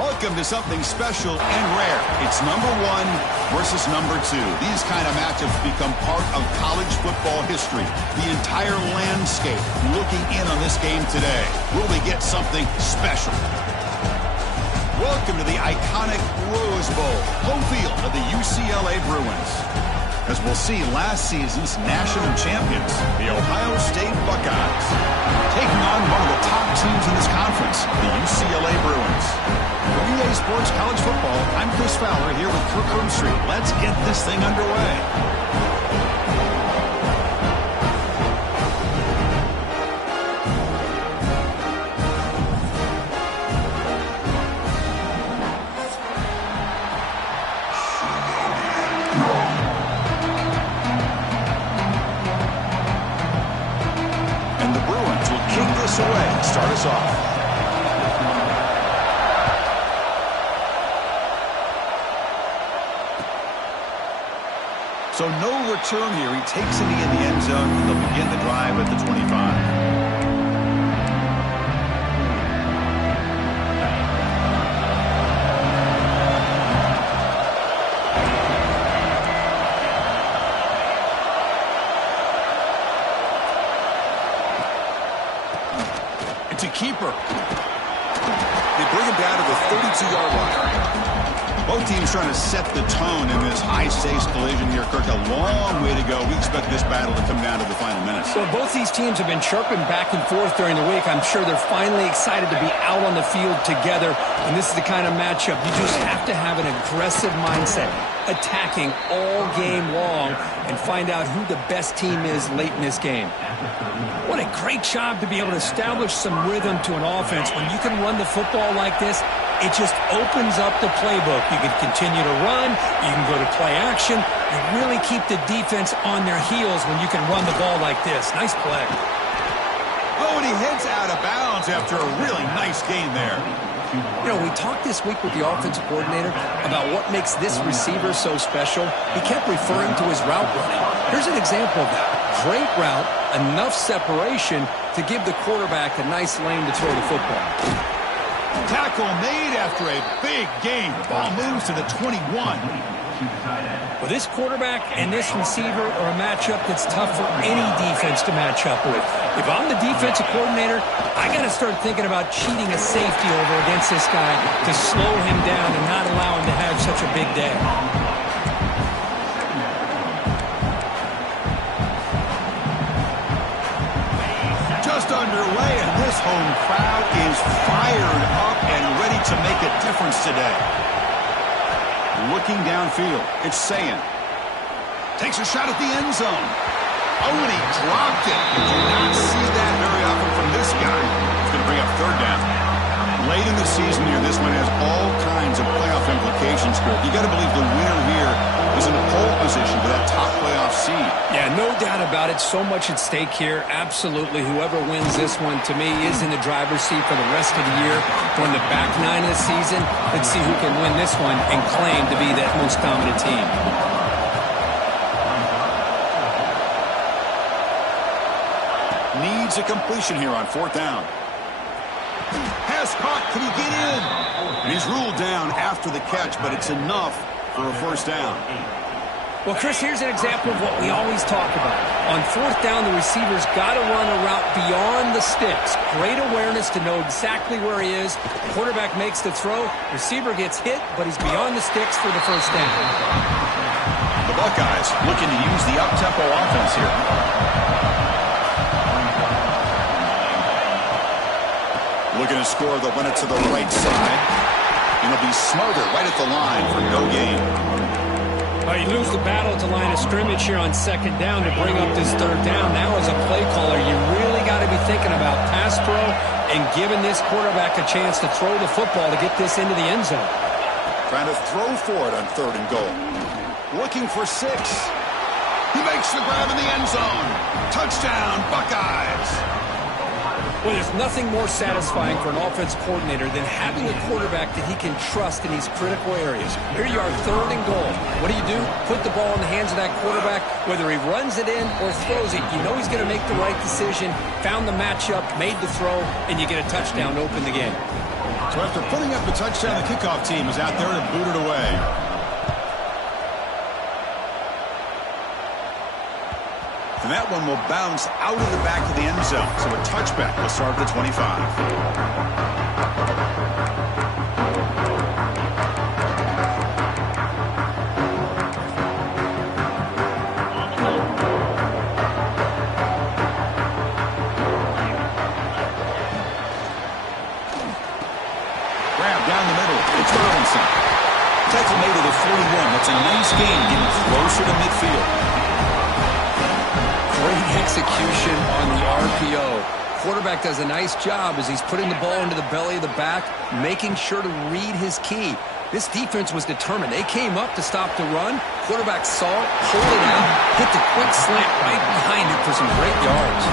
Welcome to something special and rare. It's number 1 versus number 2. These kind of matchups become part of college football history. The entire landscape looking in on this game today. Will we get something special? Welcome to the iconic Rose Bowl, home field of the UCLA Bruins. As we'll see, last season's national champions, the Ohio State Buckeyes, taking on one of the top teams in this conference, the UCLA Bruins. For EA Sports College Football, I'm Chris Fowler here with Kirk Herbstreit. Let's get this thing underway. Away, start us off. So no return here. He takes it in the end zone, and they'll begin the drive at the 25. It's a keeper. They bring him down to the 32-yard line. Both teams trying to set the tone in this high-stakes collision here, Kirk. A long way to go. We expect this battle to come down to the final minutes. Well, both these teams have been chirping back and forth during the week. I'm sure they're finally excited to be out on the field together. And this is the kind of matchup you just have to have an aggressive mindset, attacking all game long, and find out who the best team is late in this game. What a great job to be able to establish some rhythm to an offense. When you can run the football like this, it just opens up the playbook. You can continue to run. You can go to play action. You really keep the defense on their heels when you can run the ball like this. Nice play. Oh, and he heads out of bounds after a really nice gain there. You know, we talked this week with the offensive coordinator about what makes this receiver so special. He kept referring to his route running. Here's an example of that. Great route, enough separation to give the quarterback a nice lane to throw the football. Tackle made after a big gain. Ball moves to the 21. Well, this quarterback and this receiver are a matchup that's tough for any defense to match up with. If I'm the defensive coordinator, I got to start thinking about cheating a safety over against this guy to slow him down and not allow him to have such a big day. Just underway, and this home crowd is fired up and ready to make a difference today. Looking downfield, it's Sayin. Takes a shot at the end zone. Oh, and he dropped it. You do not see that very often from this guy. It's going to bring up third down. Late in the season here, this one has all kinds of playoff implications, Kirk. You got to believe the winner here is in a pole position for that top playoff seed. Yeah, no doubt about it. So much at stake here. Absolutely. Whoever wins this one, to me, is in the driver's seat for the rest of the year. We're in the back nine of the season. Let's see who can win this one and claim to be that most dominant team. Needs a completion here on fourth down. Pass caught. Can he get in? And he's ruled down after the catch, but it's enough for a first down. Well, Chris, here's an example of what we always talk about. On fourth down, the receiver's got to run a route beyond the sticks. Great awareness to know exactly where he is. Quarterback makes the throw. Receiver gets hit, but he's beyond the sticks for the first down. The Buckeyes looking to use the up-tempo offense here. Looking to score, they'll run it to the right side. And it'll be Smothered right at the line for no gain. You lose the battle at the line of scrimmage here on second down to bring up this third down. Now as a play caller, you really got to be thinking about pass pro and giving this quarterback a chance to throw the football to get this into the end zone. Trying to throw for it on third and goal. Looking for 6. He makes the grab in the end zone. Touchdown, Buckeyes. Well, there's nothing more satisfying for an offense coordinator than having a quarterback that he can trust in these critical areas. Here you are, 3rd and goal. What do? Put the ball in the hands of that quarterback. Whether he runs it in or throws it, you know he's going to make the right decision. Found the matchup, made the throw, and you get a touchdown to open the game. So after putting up the touchdown, the kickoff team is out there to boot it away. And that one will bounce out of the back of the end zone. So a touchback will start at the 25. Grab down the middle. It's Robinson. Tackle made to the 41. That's a nice gain, getting closer to midfield. Great execution on the RPO. Quarterback does a nice job as he's putting the ball into the belly of the back, making sure to read his key. This defense was determined. They came up to stop the run. Quarterback saw it, pulled it out, hit the quick slant right behind it for some great yards.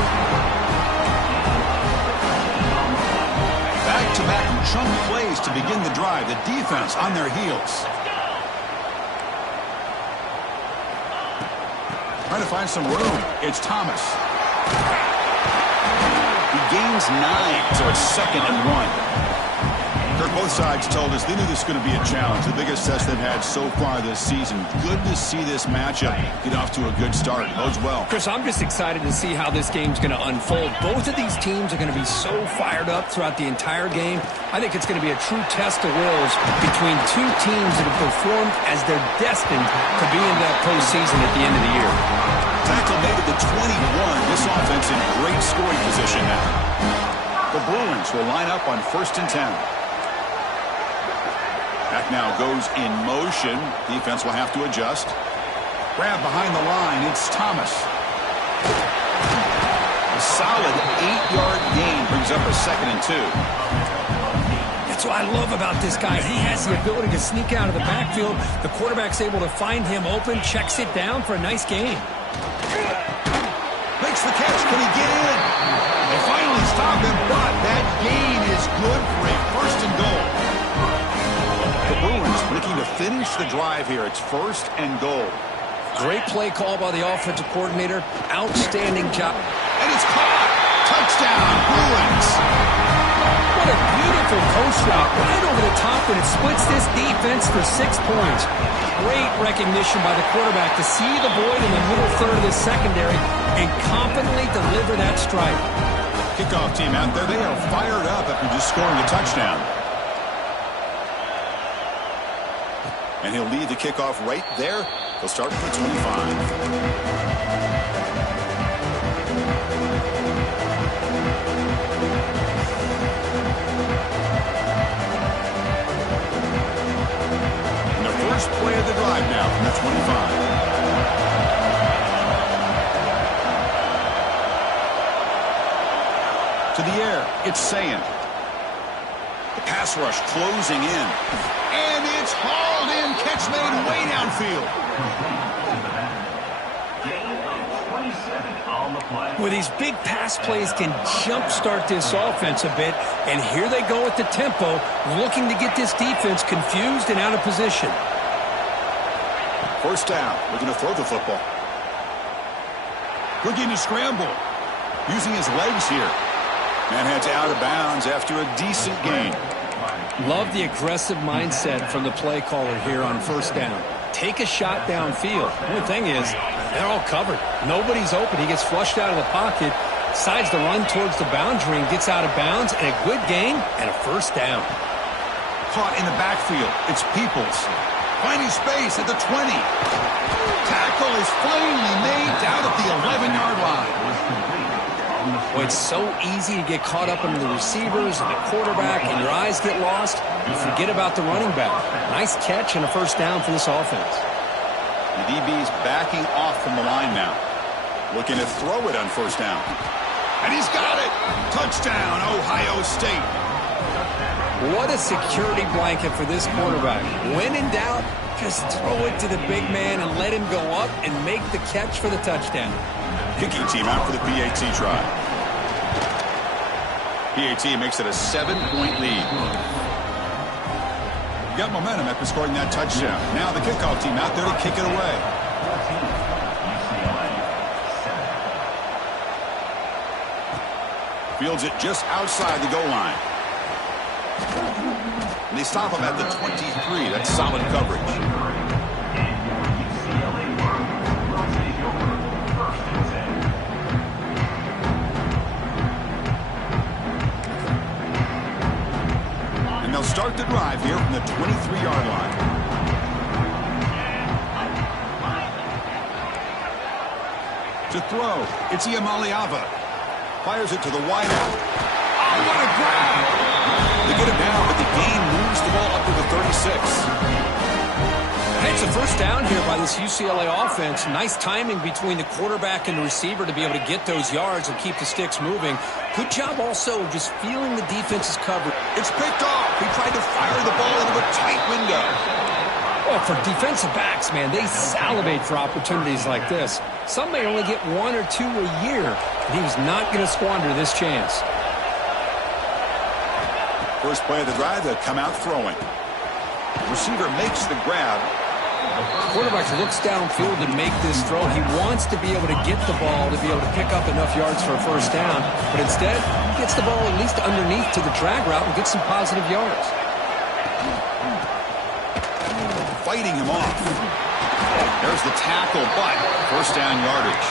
Back-to-back chunk plays to begin the drive. The defense on their heels. Trying to find some room. It's Thomas. He gains 9, so it's 2nd and 1. Kirk, both sides told us they knew this was going to be a challenge. The biggest test they've had so far this season. Good to see this matchup get off to a good start. Bodes well. Chris, I'm just excited to see how this game's going to unfold. Both of these teams are going to be so fired up throughout the entire game. I think it's going to be a true test of wills between two teams that have performed as they're destined to be in that postseason at the end of the year. Tackle made at the 21. This offense in great scoring position now. The Bruins will line up on 1st and 10. Back now goes in motion. Defense will have to adjust. Grab behind the line. It's Thomas. A solid 8-yard gain brings up a 2nd and 2. That's what I love about this guy. He has the ability to sneak out of the backfield. The quarterback's able to find him open, checks it down for a nice gain. Makes the catch. Can he get in? They finally stop him, but that gain is good for a 1st and goal. The Bruins looking to finish the drive here. It's 1st and goal. Great play call by the offensive coordinator. Outstanding job. And it's caught. Touchdown, Bruins. What a beautiful post route right over the top, and it splits this defense for 6 points. Great recognition by the quarterback to see the void in the middle third of the secondary and confidently deliver that strike. Kickoff team out there. They are fired up after just scoring a touchdown. And he'll lead the kickoff right there. They'll start for 25. First play of the drive now from the 25. To the air, it's Sayan. The pass rush closing in. And it's hauled in. Catch made way downfield. Well, these big pass plays can jumpstart this offense a bit. And here they go at the tempo, looking to get this defense confused and out of position. First down, looking to throw the football. Looking to scramble. Using his legs here. And heads out of bounds after a decent gain. Love the aggressive mindset from the play caller here on 1st down. Take a shot downfield. The only thing is, they're all covered. Nobody's open. He gets flushed out of the pocket, decides to run towards the boundary and gets out of bounds, and a good gain and a 1st down. Caught in the backfield. It's Peoples. Finding space at the 20. Tackle is finally made down at the 11-yard line. Well, it's so easy to get caught up in the receivers and the quarterback, and your eyes get lost. You forget about the running back. Nice catch and a 1st down for this offense. The DB's backing off from the line now. Looking to throw it on 1st down. And he's got it. Touchdown, Ohio State. What a security blanket for this quarterback. When in doubt, just throw it to the big man and let him go up and make the catch for the touchdown. Kicking team out for the PAT try. PAT makes it a 7-point lead. Got momentum after scoring that touchdown. Now the kickoff team out there to kick it away. Fields it just outside the goal line. And they stop him at the 23. That's solid coverage. And they'll start the drive here from the 23-yard line. To throw, it's Iamaleava. Fires it to the wideout. Oh, what a grab! They get it down, but the gain moves the ball up to the 36. It's a first down here by this UCLA offense. Nice timing between the quarterback and the receiver to be able to get those yards and keep the sticks moving. Good job also just feeling the defense's cover. It's picked off. He tried to fire the ball into a tight window. Well, for defensive backs, man, they salivate for opportunities like this. Some may only get 1 or 2 a year, and he was not going to squander this chance. First play of the drive, they'll come out throwing. Receiver makes the grab. Quarterback looks downfield to make this throw. He wants to be able to get the ball to be able to pick up enough yards for a first down, but instead, he gets the ball at least underneath to the drag route and gets some positive yards. Fighting him off. There's the tackle, but first down yardage.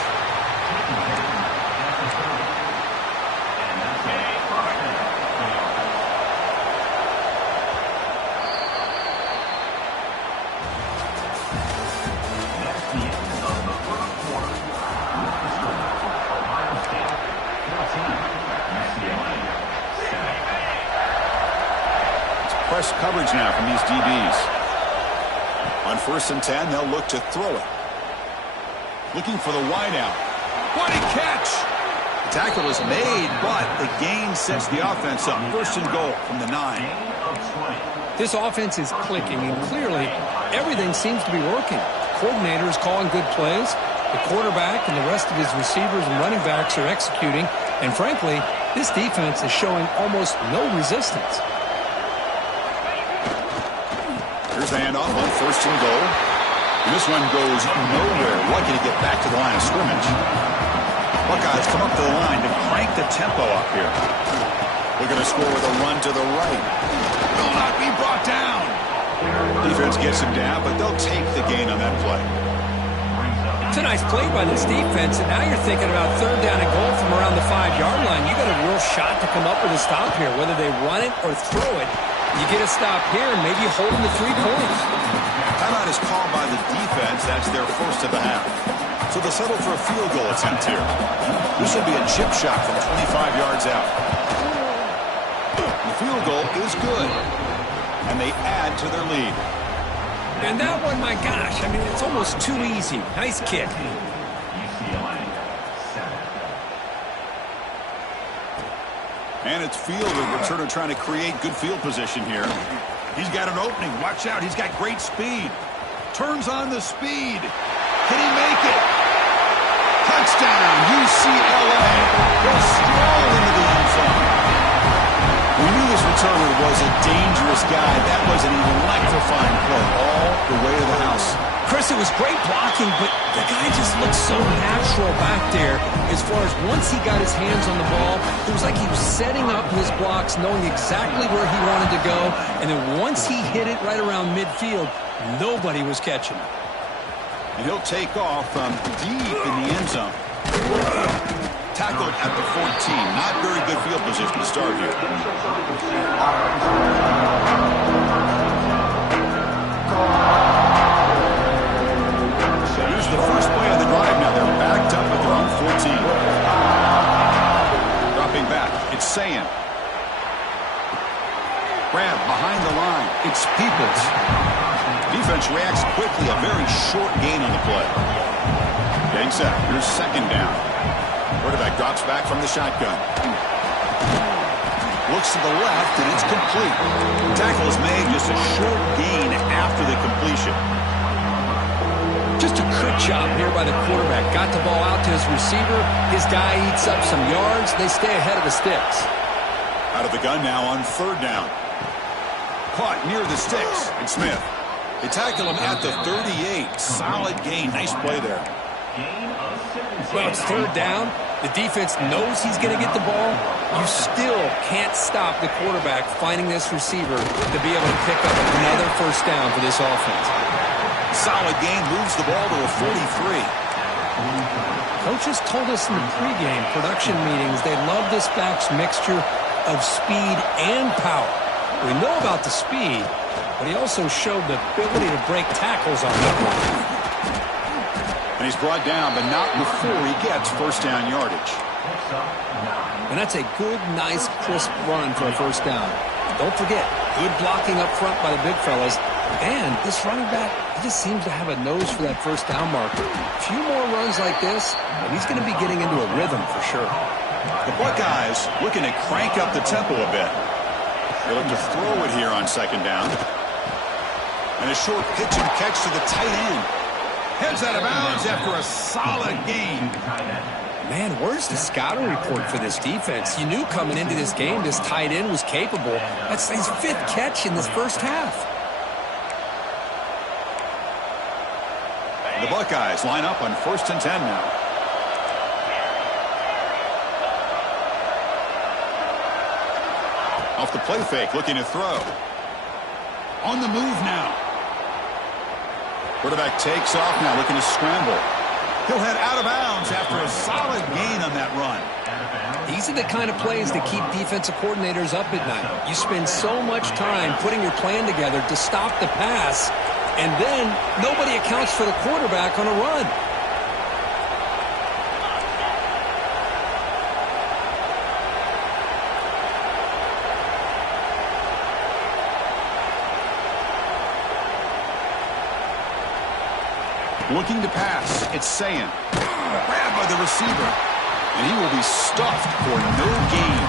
Press coverage now from these DBs. On 1st and 10, they'll look to throw it. Looking for the wideout. What a catch! The tackle is made, but the gain sets the offense up. 1st and goal from the 9. This offense is clicking, and clearly everything seems to be working. The coordinator is calling good plays. The quarterback and the rest of his receivers and running backs are executing. And frankly, this defense is showing almost no resistance. Here's the handoff on 1st and goal. And this one goes nowhere. Lucky to get back to the line of scrimmage. Buckeyes come up to the line to crank the tempo up here. Looking to score with a run to the right. Will not be brought down. Defense gets him down, but they'll take the gain on that play. It's a nice play by this defense, and now you're thinking about 3rd down and goal from around the 5-yard line. You got a real shot to come up with a stop here, whether they run it or throw it. You get a stop here and maybe you hold them to 3 points. Timeout is called by the defense. That's their first of the half. So they'll settle for a field goal attempt here. This will be a chip shot from 25 yards out. The field goal is good. And they add to their lead. And that one, my gosh, I mean, it's almost too easy. Nice kick. And it's Field, a returner trying to create good field position here. He's got an opening. Watch out. He's got great speed. Turns on the speed. Can he make it? Touchdown, UCLA. He'll stroll into the end zone. We knew this returner was a dangerous guy. That was an electrifying play all the way to the house. Chris, it was great blocking, but the guy just looked so natural back there. As far as once he got his hands on the ball, it was like he was setting up his blocks, knowing exactly where he wanted to go. And then once he hit it right around midfield, nobody was catching him. And he'll take off from deep in the end zone. Tackled at the 14. Not very good field position to start here. Here's the first play of the drive now. They're backed up at their own 14. Dropping back. It's Sayan. Grab behind the line. It's Peoples. Defense reacts quickly. A very short gain on the play. Getting set. Here's 2nd down. Quarterback drops back from the shotgun. Looks to the left, and it's complete. Tackle is made, just a short gain after the completion. Just a quick job here by the quarterback. Got the ball out to his receiver. His guy eats up some yards. They stay ahead of the sticks. Out of the gun now on third down. Caught near the sticks. And Smith. They tackle him at the 38. Solid gain. Nice play there. Well, it's third down. The defense knows he's going to get the ball. You still can't stop the quarterback finding this receiver to be able to pick up another first down for this offense. Solid gain, moves the ball to a 43. Coaches told us in the pregame production meetings they love this back's mixture of speed and power. We know about the speed, but he also showed the ability to break tackles on that one. And he's brought down, but not before he gets first down yardage. And that's a good, nice, crisp run for a first down. Don't forget, good blocking up front by the big fellas. And this running back, he just seems to have a nose for that first down marker. A few more runs like this, and he's going to be getting into a rhythm for sure. The Buckeyes looking to crank up the tempo a bit. They look to throw it here on second down. And a short pitch and catch to the tight end. Heads out of bounds after a solid gain. Man, where's the scouting report for this defense? You knew coming into this game this tight end was capable. That's his fifth catch in this first half. The Buckeyes line up on 1st and 10 now. Off the play fake, looking to throw. On the move now. Quarterback takes off now, looking to scramble. He'll head out of bounds after a solid gain on that run. These are the kind of plays that keep defensive coordinators up at night. You spend so much time putting your plan together to stop the pass, and then nobody accounts for the quarterback on a run. Looking to pass. It's Sayan. Grabbed by the receiver. And he will be stuffed for no gain.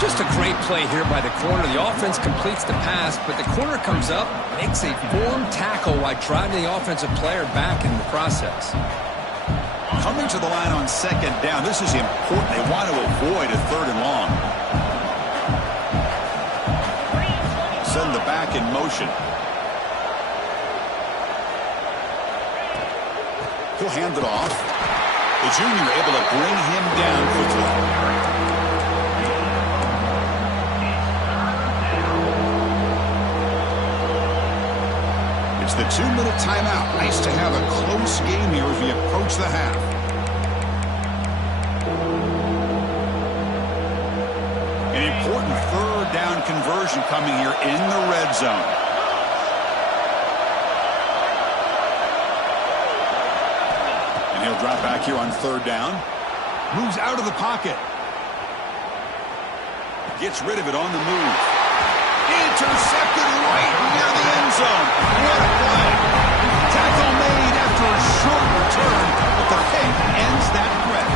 Just a great play here by the corner. The offense completes the pass, but the corner comes up, makes a form tackle while driving the offensive player back in the process. Coming to the line on second down. This is important. They want to avoid a third and long. Send the back in motion. He'll hand it off. The junior able to bring him down quickly. It's the 2-minute timeout. Nice to have a close game here as we approach the half. An important third down conversion coming here in the red zone. He'll drop back here on third down. Moves out of the pocket. Gets rid of it on the move. Intercepted right near the end zone. What a play. Tackle made after a short return, but the pick ends that threat.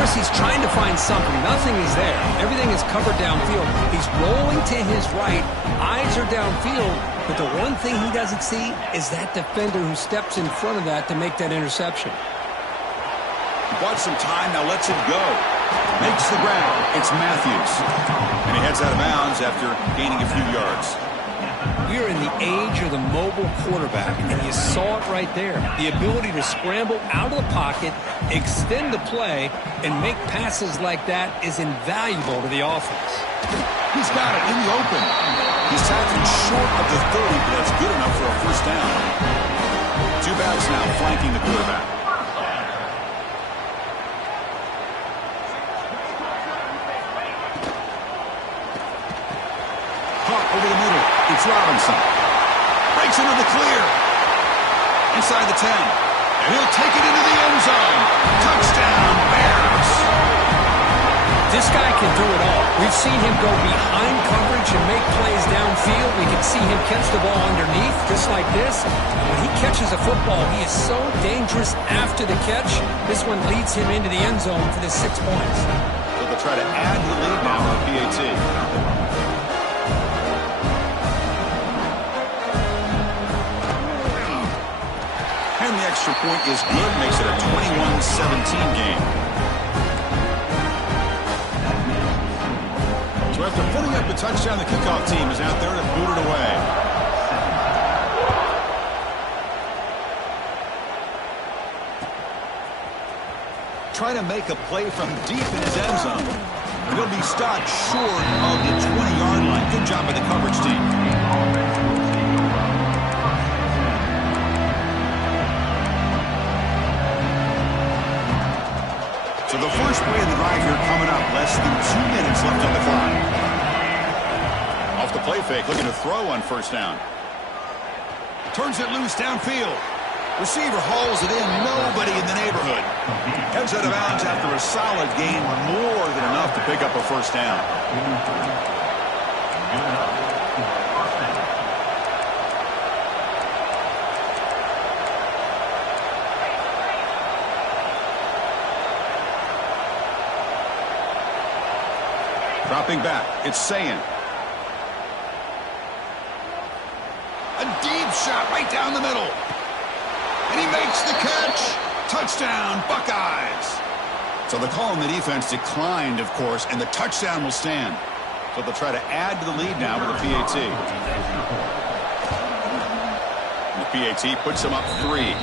Chris, he's trying to find something. Nothing is there. Everything is covered downfield. He's rolling to his right. Eyes are downfield. But the one thing he doesn't see is that defender who steps in front of that to make that interception. Bought some time, now lets it go. Makes the grab. It's Matthews. And he heads out of bounds after gaining a few yards. We are in the age of the mobile quarterback, and you saw it right there. The ability to scramble out of the pocket, extend the play, and make passes like that is invaluable to the offense. He's got it in the open. He's tackled short of the 30, but that's good enough for a first down. Two backs now flanking the quarterback. Caught over the middle. It's Robinson. Breaks into the clear. Inside the 10. And he'll take it into the end zone. Touchdown, Bears. This guy can do it all. We've seen him go behind coverage and make plays downfield. We can see him catch the ball underneath, just like this. And when he catches a football, he is so dangerous after the catch. This one leads him into the end zone for the 6 points. So they'll try to add to the lead now on PAT. And the extra point is good. Makes it a 21-17 game. So after putting up a touchdown, the kickoff team is out there to boot it away. Trying to make a play from deep in his end zone. He'll be stopped short of the 20-yard line. Good job by the coverage team. So the first play of the drive here coming up. Less than 2 minutes left on the clock. Off the play fake, looking to throw on first down. Turns it loose downfield. Receiver hauls it in. Nobody in the neighborhood. Heads out of bounds after a solid gain. More than enough to pick up a first down. Dropping back, it's Sayin. A deep shot right down the middle. And he makes the catch. Touchdown, Buckeyes. So the call on the defense declined, of course, and the touchdown will stand. So they'll try to add to the lead now with a PAT. And the PAT puts them up 3.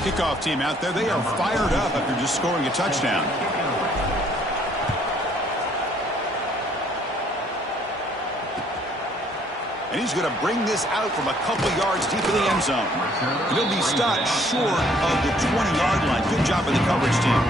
Kickoff team out there, they are fired up after just scoring a touchdown. And he's going to bring this out from a couple yards deep in the end zone. And he'll be stopped short of the 20-yard line. Good job by the coverage team.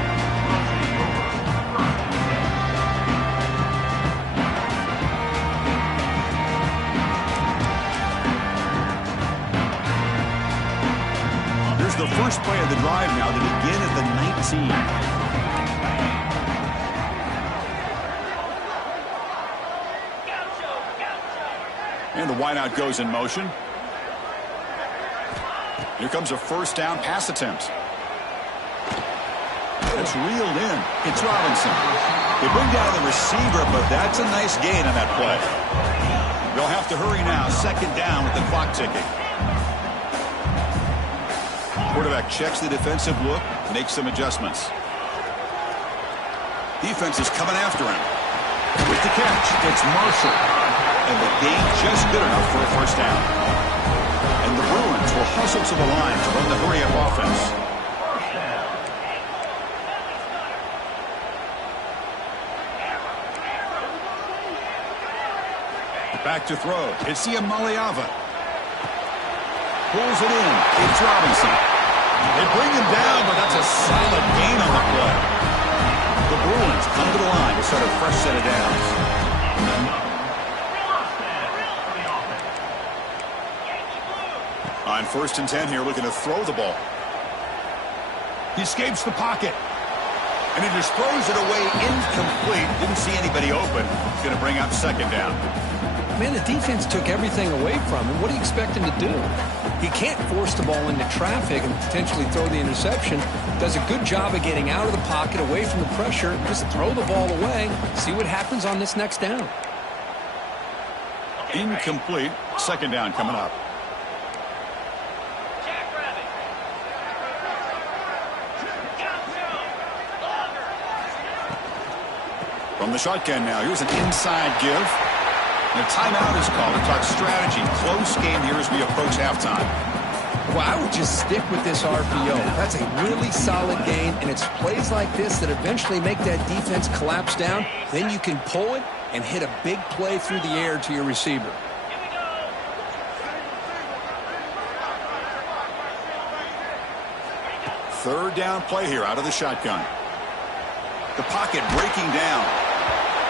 The first play of the drive now to begin at the 19. And the wideout goes in motion. Here comes a first down pass attempt. It's reeled in. It's Robinson. They bring down the receiver, but that's a nice gain on that play. They'll have to hurry now. Second down with the clock ticking. Quarterback checks the defensive look, makes some adjustments. Defense is coming after him. With the catch, it's Marshall. And the gain just good enough for a first down. And the Bruins will hustle to the line to run the hurry-up offense. Back to throw. It's Iamaleava. Pulls it in. It's Robinson. They bring him down, but that's a solid gain on the play. The Bruins come to the line to start a fresh set of downs. On 1st and 10 here, looking to throw the ball. He escapes the pocket. And he just throws it away incomplete. Didn't see anybody open. It's going to bring up second down. Man, the defense took everything away from him. What do you expect him to do? He can't force the ball into traffic and potentially throw the interception. Does a good job of getting out of the pocket, away from the pressure. Just throw the ball away. See what happens on this next down. Incomplete. Second down coming up. From the shotgun now. Here's an inside give. And a timeout is called to talk strategy. Close game here as we approach halftime. Well, I would just stick with this RPO. That's a really solid game, and it's plays like this that eventually make that defense collapse down. Then you can pull it and hit a big play through the air to your receiver. Third down play here out of the shotgun. The pocket breaking down.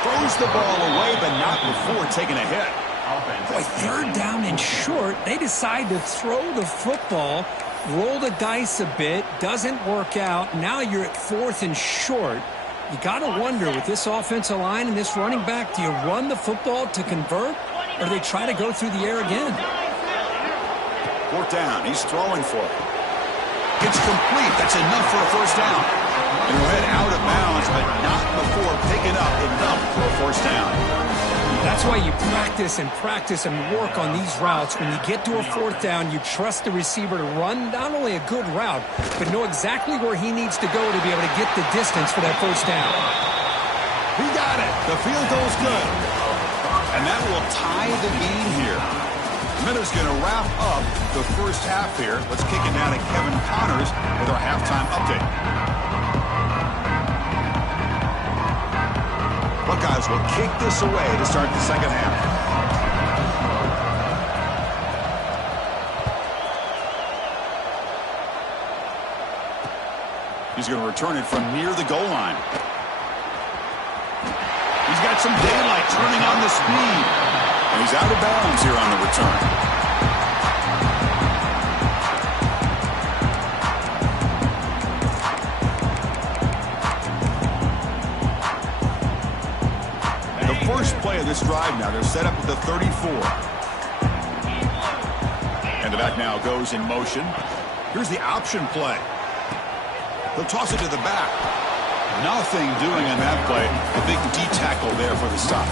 Throws the ball away, but not before taking a hit. Boy, third down and short. They decide to throw the football, roll the dice a bit, doesn't work out. Now you're at 4th and short. You got to wonder, with this offensive line and this running back, do you run the football to convert, or do they try to go through the air again? 4th down. He's throwing for it. It's complete. That's enough for a first down. And he'll head out of bounds, but not before picking up enough for a first down. That's why you practice and work on these routes. When you get to a fourth down, you trust the receiver to run not only a good route, but know exactly where he needs to go to be able to get the distance for that first down. He got it. The field goal's good. And that will tie the game here. Miller's going to wrap up the first half here. Let's kick it down to Kevin Connors with our halftime update. Buckeyes will kick this away to start the second half. He's going to return it from near the goal line. He's got some daylight turning on the speed. And he's out of bounds here on the return. First play of this drive now. They're set up at the 34. And the back now goes in motion. Here's the option play. He'll toss it to the back. Nothing doing on that play. A big D-tackle there for the stop.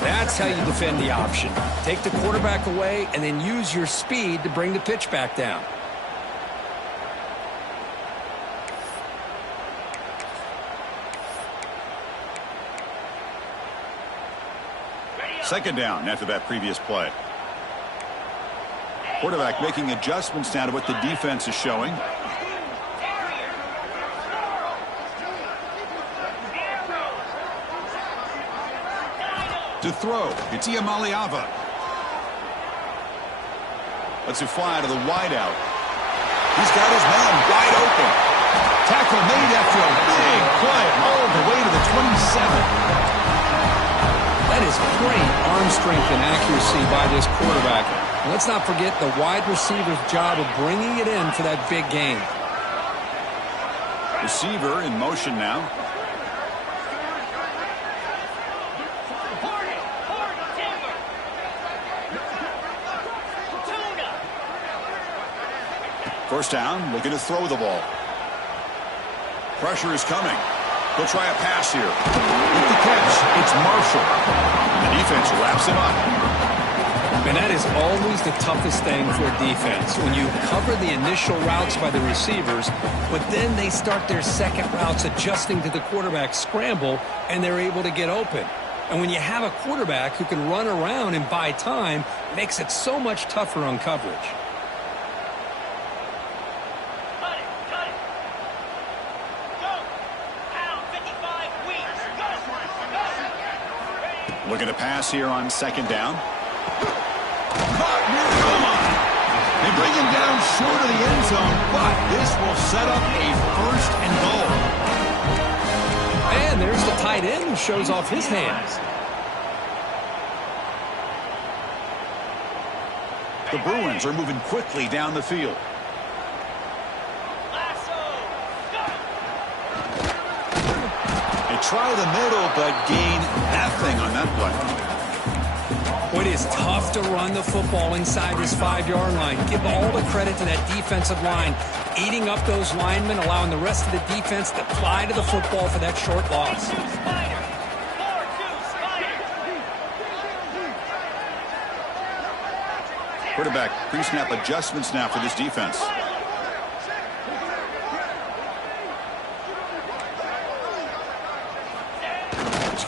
That's how you defend the option. Take the quarterback away and then use your speed to bring the pitch back down. Second down after that previous play. Quarterback making adjustments now to what the defense is showing. To throw, it's Iamaleava. Lets it fly to the wideout. He's got his man wide open. Tackle made after a big play all the way to the 27. That is great arm strength and accuracy by this quarterback. And let's not forget the wide receiver's job of bringing it in for that big gain. Receiver in motion now. First down, looking to throw the ball. Pressure is coming. He'll try a pass here. With the catch, it's Marshall. The defense wraps him up. And that is always the toughest thing for a defense. When you cover the initial routes by the receivers, but then they start their second routes adjusting to the quarterback's scramble, and they're able to get open. And when you have a quarterback who can run around and buy time, it makes it so much tougher on coverage. Looking to pass here on second down. Caught near the goal line. They bring him down short of the end zone, but this will set up a first and goal. And there's the tight end who shows off his hands. The Bruins are moving quickly down the field. Try the middle, but gain nothing on that play. Well, it is tough to run the football inside this 5-yard line. Give all the credit to that defensive line, eating up those linemen, allowing the rest of the defense to fly to the football for that short loss. Quarterback pre-snap adjustments now for this defense.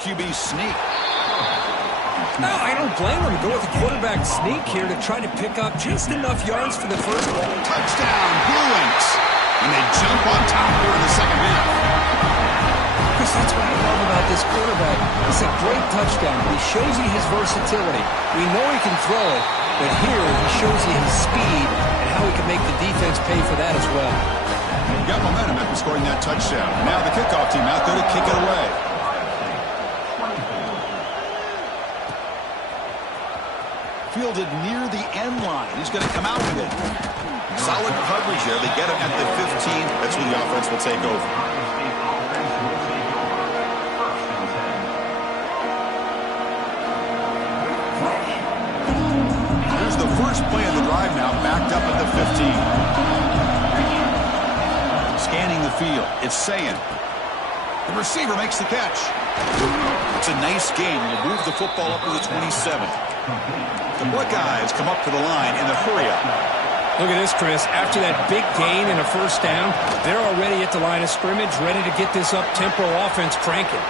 QB sneak. No, I don't blame him. Go with the quarterback sneak here to try to pick up just enough yards for the first ball. Touchdown, Bruins. And they jump on top here in the second half. Chris, that's what I love about this quarterback. It's a great touchdown. He shows you his versatility. We know he can throw it, but here he shows you his speed and how he can make the defense pay for that as well. He got momentum after scoring that touchdown. Now the kickoff team out there to kick it away. Fielded near the end line. He's going to come out with it. Solid coverage there. They get him at the 15. That's where the offense will take over. Here's the first play of the drive now, backed up at the 15. field. It's saying. The receiver makes the catch. It's a nice game. We'll move the football up to the 27. The Buckeyes come up to the line in the hurry-up. Look at this, Chris. After that big gain and a first down, they're already at the line of scrimmage, ready to get this up-tempo offense cranking.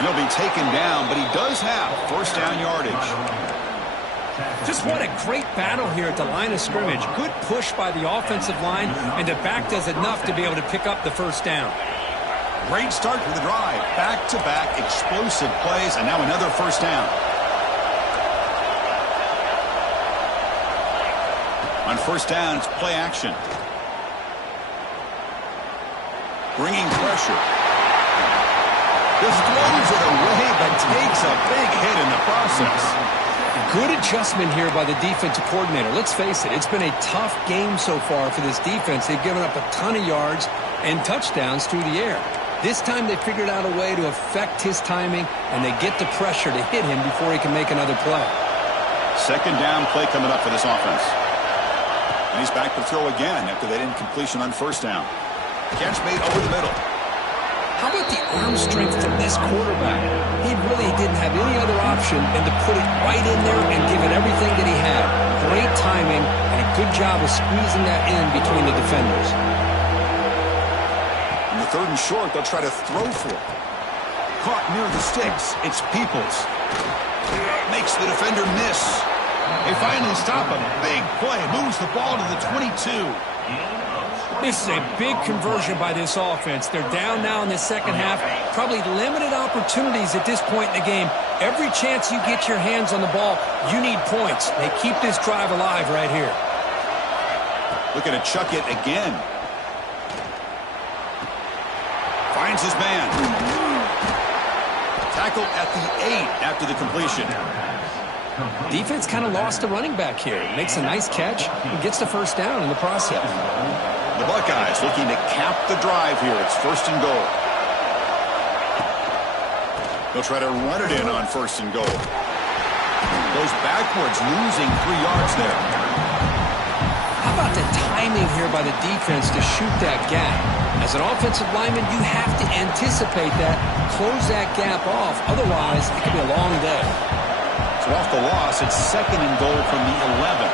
He'll be taken down, but he does have first down yardage. Just what a great battle here at the line of scrimmage. Good push by the offensive line, and the back does enough to be able to pick up the first down. Great start to the drive. Back-to-back explosive plays, and now another first down. On first down, it's play action. Bringing pressure. Just throws it away, but takes a big hit in the process. Good adjustment here by the defensive coordinator. Let's face it, it's been a tough game so far for this defense. They've given up a ton of yards and touchdowns through the air. This time they figured out a way to affect his timing, and they get the pressure to hit him before he can make another play. Second down play coming up for this offense. And he's back to throw again after that incompletion on first down. Catch made over the middle. How about the arm strength from this quarterback? He really didn't have any other option than to put it right in there and give it everything that he had. Great timing and a good job of squeezing that in between the defenders. In the third and short, they'll try to throw for it. Caught near the sticks. It's Peoples. Makes the defender miss. They finally stop him. Big play. Moves the ball to the 22. This is a big conversion by this offense. They're down now in the second half. Probably limited opportunities at this point in the game. Every chance you get your hands on the ball, you need points. They keep this drive alive right here. Looking to chuck it again. Finds his man. Tackle at the 8 after the completion. Defense kind of lost a running back here. Makes a nice catch and gets the first down in the process. The Buckeyes looking to cap the drive here. It's first and goal. They'll try to run it in on first and goal. Goes backwards, losing 3 yards there. How about the timing here by the defense to shoot that gap? As an offensive lineman, you have to anticipate that, close that gap off. Otherwise, it could be a long day. So off the loss, it's second and goal from the 11.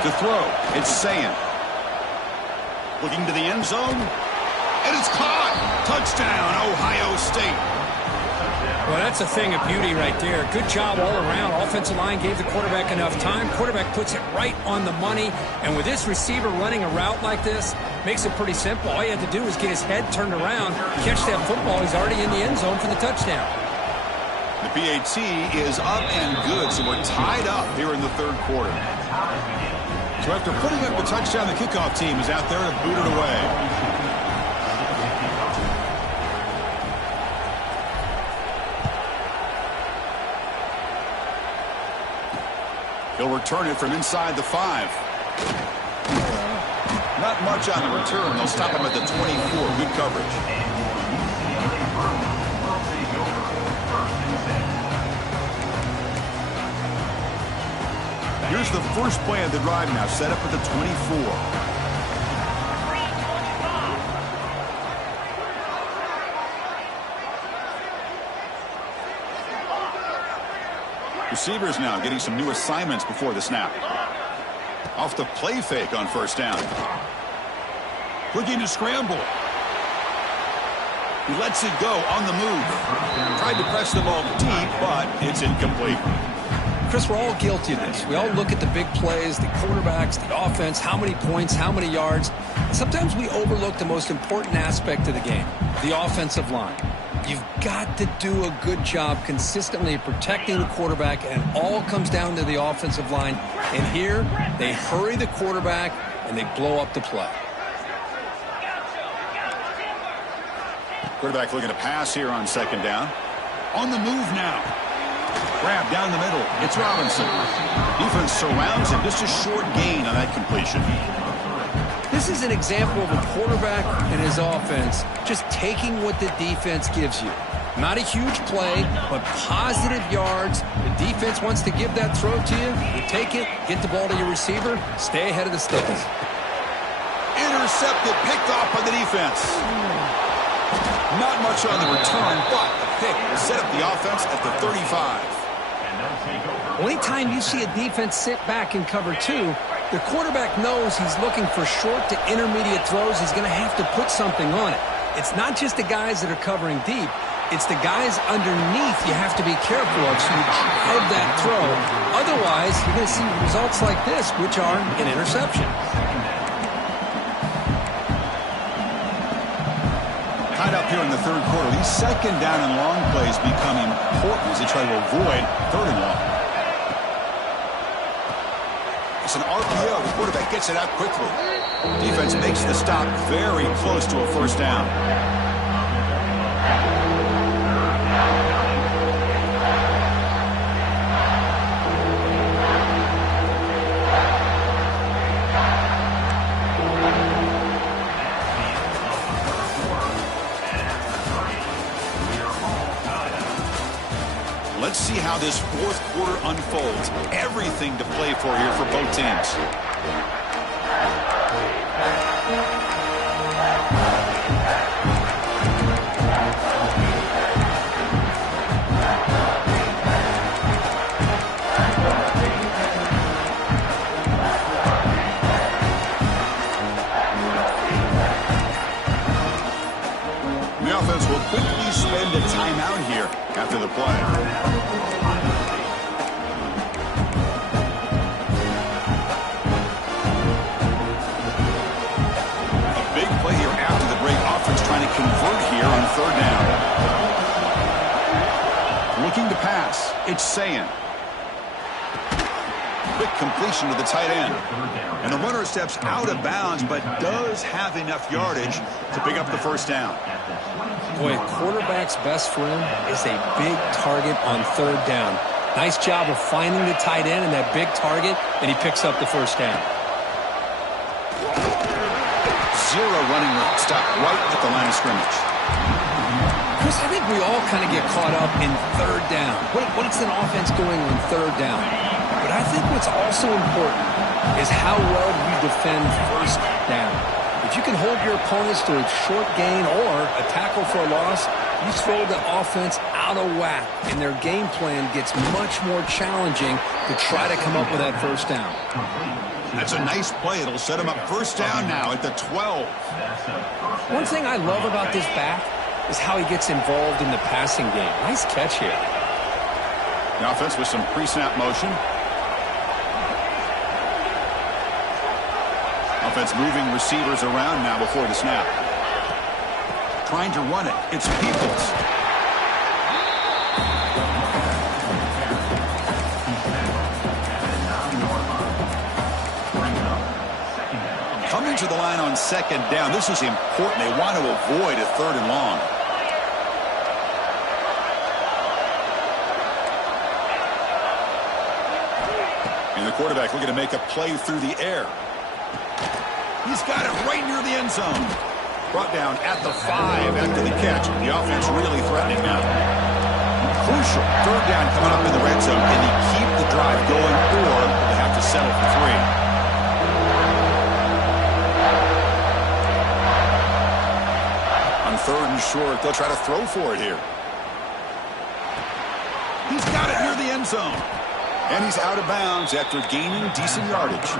To throw, it's Sayan. Looking to the end zone, and it's caught. Touchdown, Ohio State. Well, that's a thing of beauty right there. Good job all around. Offensive line gave the quarterback enough time. Quarterback puts it right on the money. And with this receiver running a route like this, makes it pretty simple. All you have to do is get his head turned around, catch that football. He's already in the end zone for the touchdown. The PAT is up and good, so we're tied up here in the third quarter. So after putting up the touchdown, the kickoff team is out there to boot it away. He'll return it from inside the 5. Not much on the return. They'll stop him at the 24. Good coverage. Here's the first play of the drive now, set up at the 24. Receivers now getting some new assignments before the snap. Off the play fake on first down. Looking to scramble. He lets it go on the move. Tried to press the ball deep, but it's incomplete. Chris, we're all guilty of this. We all look at the big plays, the quarterbacks, the offense, how many points, how many yards. And sometimes we overlook the most important aspect of the game, the offensive line. You've got to do a good job consistently protecting the quarterback, and it all comes down to the offensive line. And here, they hurry the quarterback, and they blow up the play. Quarterback looking to pass here on second down. On the move now. Grab down the middle. It's Robinson. Defense surrounds him. Just a short gain on that completion. This is an example of a quarterback and his offense just taking what the defense gives you. Not a huge play, but positive yards. The defense wants to give that throw to you. You take it, get the ball to your receiver, stay ahead of the sticks. Intercepted, picked off by the defense. Not much on the return, but the pick will set up the offense at the 35. Anytime you see a defense sit back and cover two, the quarterback knows he's looking for short to intermediate throws. He's going to have to put something on it. It's not just the guys that are covering deep. It's the guys underneath you have to be careful of, so you drive that throw. Otherwise, you're going to see results like this, which are an interception. Tied up here in the third quarter. These second down and long plays become important as they try to avoid third and long. It's an RPO. The quarterback gets it out quickly. Defense makes the stop very close to a first down. Let's see how this fourth quarter unfolds. Everything to play for here for both teams. The offense will quickly spend a timeout here after the play. Trying to convert here on third down. Looking to pass. It's Sayan. Quick completion to the tight end. And the runner steps out of bounds, but does have enough yardage to pick up the first down. Boy, a quarterback's best friend is a big target on third down. Nice job of finding the tight end and that big target, and he picks up the first down. Zero running room. Stop right at the line of scrimmage. Chris, I think we all kind of get caught up in third down. What's an offense going on third down? But I think what's also important is how well you defend first down. If you can hold your opponents to a short gain or a tackle for a loss, you throw the offense out of whack, and their game plan gets much more challenging to try to come up with that first down. That's a nice play. It'll set him up first down now at the 12. One thing I love about this back is how he gets involved in the passing game. Nice catch here. The offense with some pre-snap motion. Offense moving receivers around now before the snap. Trying to run it. It's Peoples. Coming to the line on second down. This is important. They want to avoid a third and long. And the quarterback looking to make a play through the air. He's got it right near the end zone. Brought down at the 5 after the catch. The offense really threatening now. Crucial. Third down coming up in the red zone. Can he keep the drive going, or they have to settle for 3? Third and short, they'll try to throw for it here. He's got it near the end zone. And he's out of bounds after gaining decent yardage.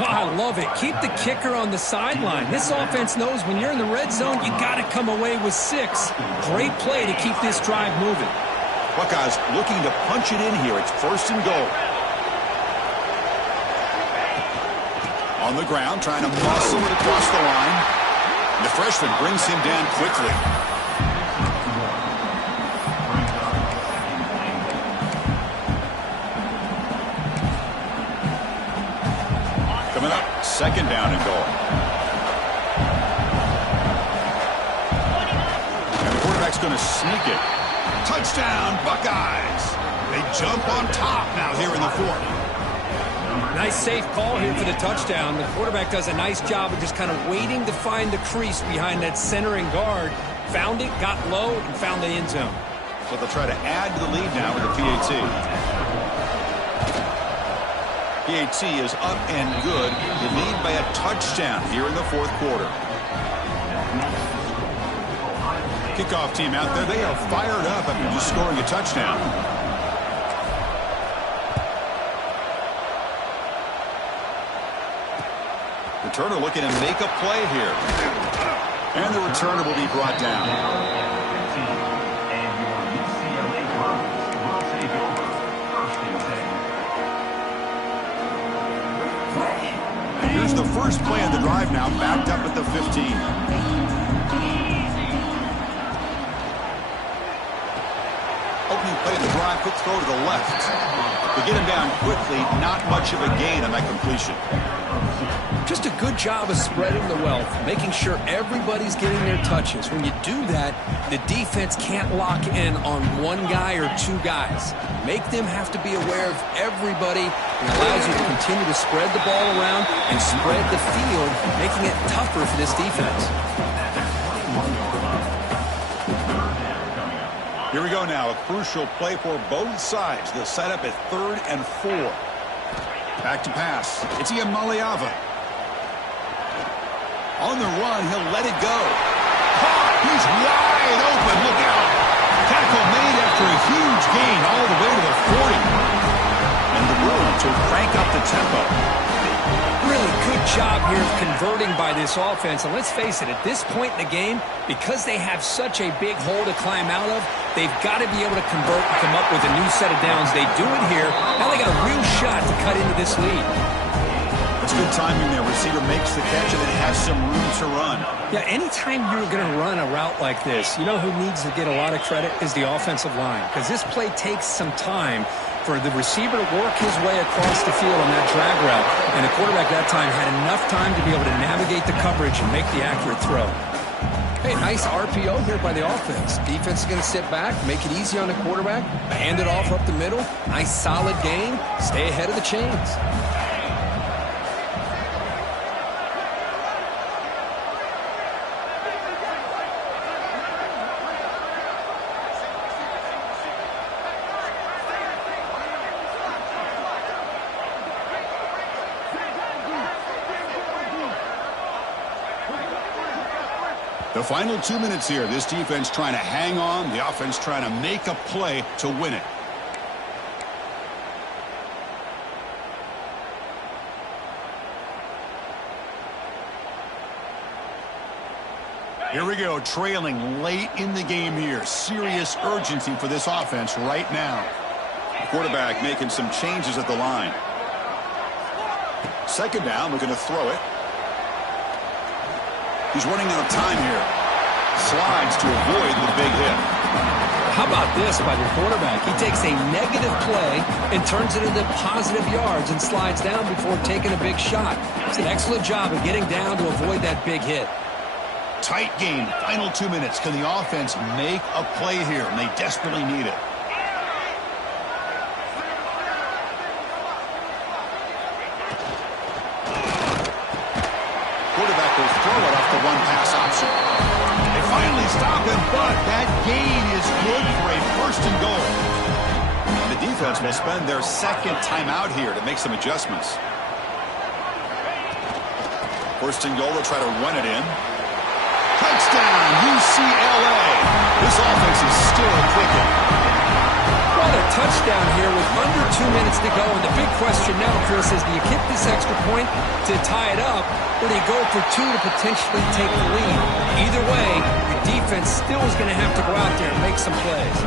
Well, I love it. Keep the kicker on the sideline. This offense knows when you're in the red zone, you got to come away with 6. Great play to keep this drive moving. Buckeyes looking to punch it in here. It's first and goal. On the ground, trying to muscle it across the line. The freshman brings him down quickly. Coming up, second down and goal. And the quarterback's going to sneak it. Touchdown, Buckeyes. They jump on top now here in the fourth. Nice safe call here for the touchdown. The quarterback does a nice job of just kind of waiting to find the crease behind that center and guard. Found it, got low, and found the end zone. So they'll try to add to the lead now with the PAT. PAT is up and good. You lead by a touchdown here in the fourth quarter. Kickoff team out there. They are fired up after just scoring a touchdown. Returner looking to make a play here. And the returner will be brought down. Here's the first play of the drive now, backed up at the 15. Opening play of the drive, quick throw to the left. To get him down quickly, not much of a gain on that completion. Just a good job of spreading the wealth, making sure everybody's getting their touches. When you do that, the defense can't lock in on one guy or two guys. Make them have to be aware of everybody, and allows you to continue to spread the ball around and spread the field, making it tougher for this defense. Here we go now, a crucial play for both sides. The setup at 3rd and 4. Back to pass. It's Iamaleava. On the run, he'll let it go. He's wide open. Look out. Tackle made after a huge gain all the way to the 40. And the room to crank up the tempo. Really good job here of converting by this offense. And let's face it, at this point in the game, because they have such a big hole to climb out of, they've got to be able to convert and come up with a new set of downs. They do it here. Now they got a real shot to cut into this lead. It's good timing there. Receiver makes the catch and then has some room to run. Yeah, anytime you're going to run a route like this, you know who needs to get a lot of credit is the offensive line. Because this play takes some time for the receiver to work his way across the field on that drag route. And the quarterback that time had enough time to be able to navigate the coverage and make the accurate throw. Hey, nice RPO here by the offense. Defense is going to sit back, make it easy on the quarterback, hand it off up the middle. Nice solid gain. Stay ahead of the chains. The final 2 minutes here. This defense trying to hang on. The offense trying to make a play to win it. Here we go, trailing late in the game here. Serious urgency for this offense right now. The quarterback making some changes at the line. Second down, looking to throw it. He's running out of time here. Slides to avoid the big hit. How about this by the quarterback? He takes a negative play and turns it into positive yards and slides down before taking a big shot. It's an excellent job of getting down to avoid that big hit. Tight game, final 2 minutes. Can the offense make a play here? And they desperately need it. Quarterback will throw it off the one pass option. They finally stop him, but that gain is good for a 1st and goal. The defense will spend their second timeout here to make some adjustments. 1st and goal, they'll try to run it in. Touchdown, UCLA. This offense is still clicking. What a touchdown here with under 2 minutes to go. And the big question now, Chris, is do you kick this extra point to tie it up, or do you go for 2 to potentially take the lead? Either way, the defense still is going to have to go out there and make some plays.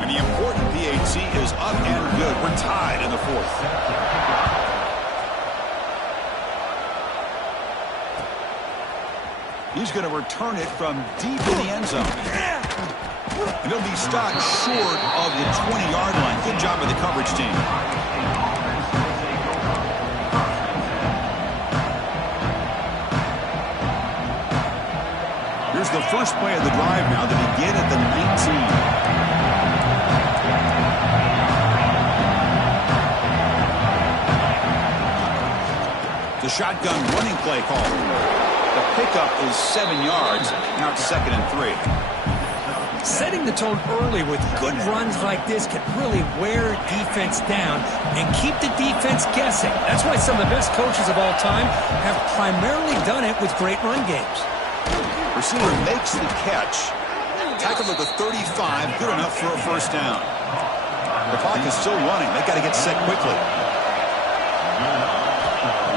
And the important PAT is up and good. We're tied in the 4th. He's going to return it from deep in the end zone. And he'll be stopped short of the 20-yard line. Good job by the coverage team. Here's the first play of the drive now to begin at the 19. The shotgun running play call. The pickup is 7 yards. Now it's 2nd and 3. Setting the tone early with good runs like this can really wear defense down and keep the defense guessing. That's why some of the best coaches of all time have primarily done it with great run games. Receiver makes the catch. Tackle at the 35, good enough for a first down. The clock is still running. They've got to get set quickly.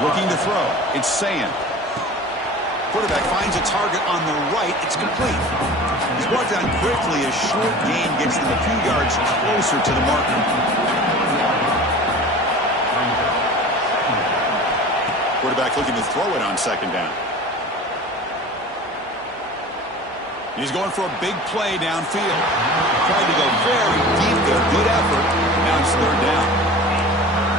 Looking to throw. It's Sayan. Quarterback finds a target on the right. It's complete. He's brought down quickly. A short gain gets them a few yards closer to the marker. Quarterback looking to throw it on 2nd down. He's going for a big play downfield. Tried to go very deep there. Good effort. Now it's 3rd down.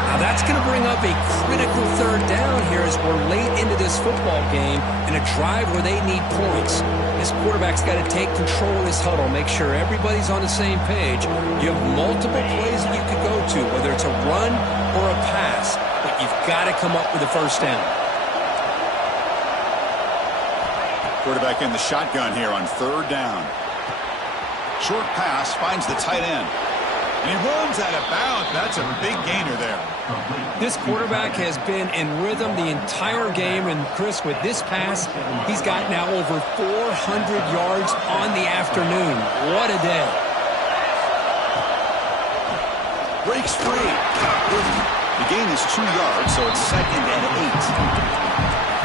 Now that's going to bring up a critical 3rd down here as we're late into this football game in a drive where they need points. This quarterback's got to take control of this huddle, make sure everybody's on the same page. You have multiple plays that you could go to, whether it's a run or a pass, but you've got to come up with a first down. Quarterback in the shotgun here on 3rd down. Short pass finds the tight end. And he runs out of bounds. That's a big gainer there. This quarterback has been in rhythm the entire game, and Chris, with this pass, he's got now over 400 yards on the afternoon. What a day. Breaks free. The gain is 2 yards, so it's 2nd and 8.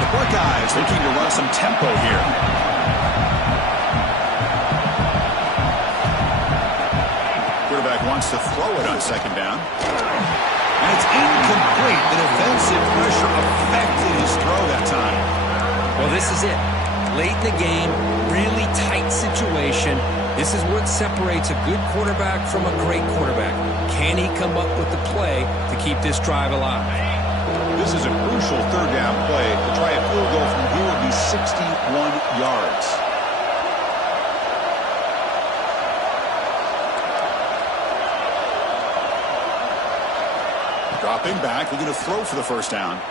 The Buckeyes looking to run some tempo here. Quarterback wants to throw it on 2nd down. And it's incomplete. The defensive pressure affected his throw that time. Well, this is it. Late in the game, really tight situation. This is what separates a good quarterback from a great quarterback. Can he come up with the play to keep this drive alive? This is a crucial 3rd down play. To try a field goal from here would be 61 yards. Dropping back, looking to throw for the first down.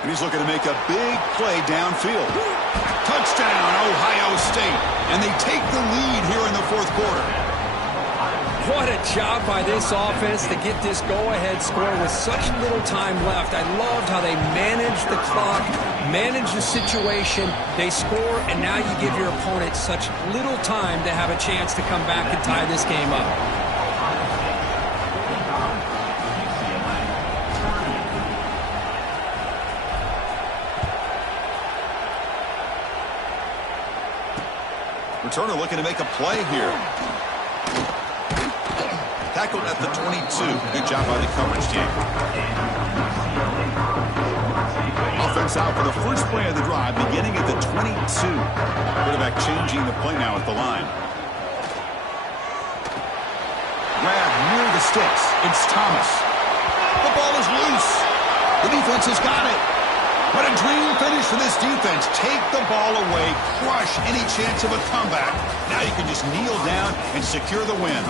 And he's looking to make a big play downfield. Touchdown, Ohio State. And they take the lead here in the 4th quarter. What a job by this offense to get this go-ahead score with such little time left. I loved how they managed the clock, managed the situation. They score, and now you give your opponent such little time to have a chance to come back and tie this game up. Returner looking to make a play here. Tackled at the 22. Good job by the coverage team. Offense out for the first play of the drive, beginning at the 22. Quarterback changing the play now at the line. Grab near the sticks. It's Thomas. The ball is loose. The defense has got it. What a dream finish for this defense. Take the ball away, crush any chance of a comeback. Now you can just kneel down and secure the win.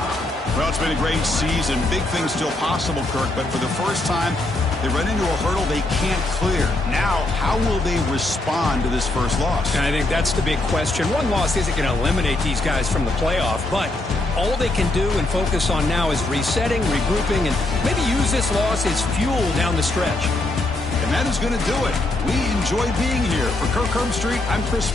Well, it's been a great season. Big things still possible, Kirk, but for the first time, they run into a hurdle they can't clear. Now, how will they respond to this first loss? And I think that's the big question. One loss isn't going to eliminate these guys from the playoff, but all they can do and focus on now is resetting, regrouping, and maybe use this loss as fuel down the stretch. And that is going to do it. We enjoy being here. For Kirk Herbstreit, I'm Chris